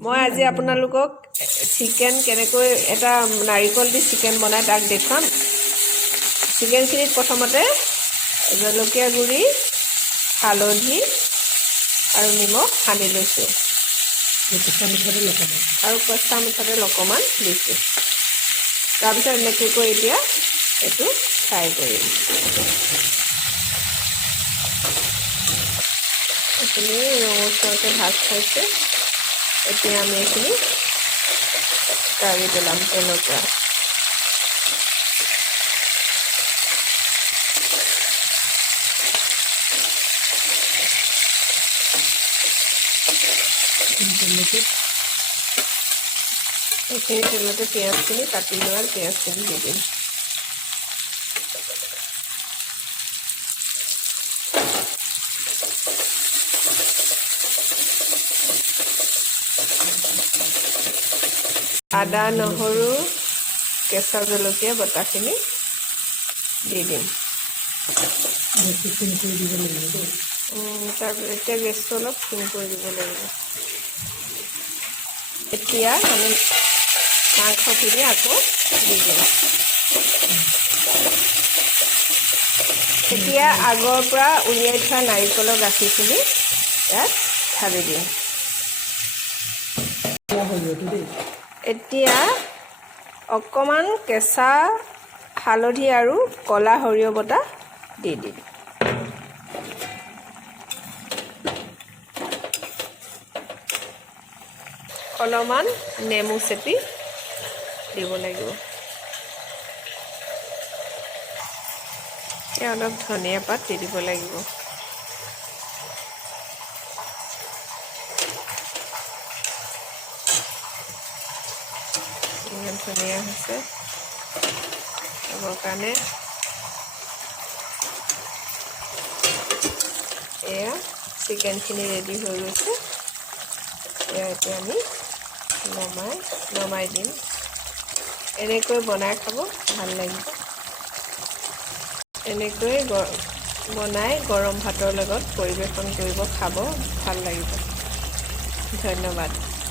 মই আজি আপোনালোকক চিকেন কেনেকৈ এটা নাৰিকল দি চিকেন বনাই তাক দেখুৱাম। চিকেনখিনিত প্ৰথমতে জলকীয়া গুড়ি, হালধি আৰু নিমখ সানি লৈছোঁ আৰু কেঁচা মিঠাতেল অকণমান দিছোঁ। তাৰপিছত এনেকৈ কৰি এতিয়া এইটো ফ্ৰাই কৰিম। এইখিনি ৰঙচুৱাকৈ ভাজ খাইছে। এতিয়া আমি এইখিনি কাঢ়ি পেলাম তেলৰ পৰা। এইখিনি তেলতে পিঁয়াজখিনি কাটি লোৱা পিঁয়াজখিনি দি দিম। আদা, নহৰু, কেঁচা জলকীয়া বটাখিনি দি দিম। তাৰপিছত এতিয়া গেছটো অলপ সিম কৰি দিব লাগিব। এতিয়া আমি মাংসখিনি আকৌ দি দিম। এতিয়া আগৰ পৰা উলিয়াই থোৱা নাৰিকলৰ গাখীৰখিনি ইয়াত ঢালি দিম। এতিয়া অকণমান কেঁচা হালধি আৰু ক'লা সৰিয়হ বটা দি দিম। অলপমান নেমু চেপি দিব লাগিব। অলপ ধনিয়া পাত দি দিব লাগিব। ইমান ধুনীয়া হৈছে খাবৰ কাৰণে। এয়া চিকেনখিনি ৰেডি হৈ গৈছে। এতিয়া আমি নমাই দিম। এনেকৈ বনাই খাব ভাল লাগিব। এনেকৈ বনাই গৰম ভাতৰ লগত পৰিৱেশন কৰিব, খাব ভাল লাগিব। ধন্যবাদ।